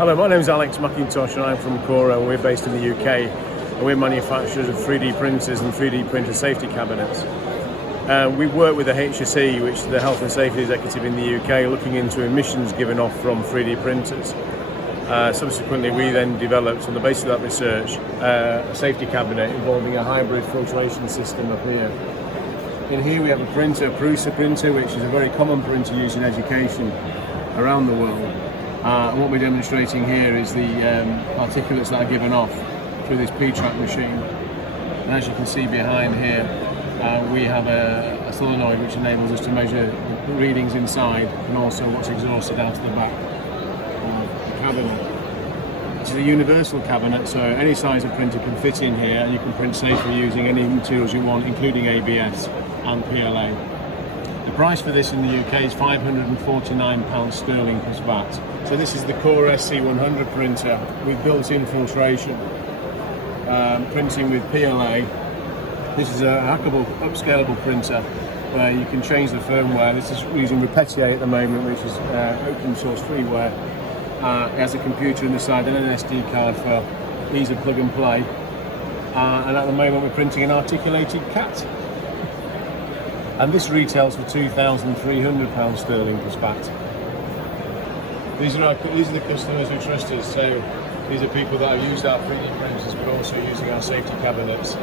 Hello, my name is Alex McIntosh and I'm from KORA, and we're based in the UK, and we're manufacturers of 3D printers and 3D printer safety cabinets. We work with the HSE, which is the Health and Safety Executive in the UK, looking into emissions given off from 3D printers. Subsequently, we then developed, on the basis of that research, a safety cabinet involving a hybrid filtration system up here. In here we have a printer, a Prusa printer, which is a very common printer used in education around the world. And what we're demonstrating here is the particulates that are given off through this P-track machine. And as you can see behind here, we have a solenoid which enables us to measure the readings inside and also what's exhausted out of the back of the cabinet. This is a universal cabinet, so any size of printer can fit in here, and you can print safely using any materials you want, including ABS and PLA. The price for this in the UK is £549 sterling plus VAT. So this is the KORA C100 printer with built-in filtration, printing with PLA. This is a hackable, upscalable printer where you can change the firmware. This is using Repetier at the moment, which is open source freeware. It has a computer on the side and an SD card for ease of plug and play. And at the moment we're printing an articulated cat. And this retails for £2,300 sterling plus VAT. These are the customers who trust us. So these are people that have used our 3D printers, but also using our safety cabinets.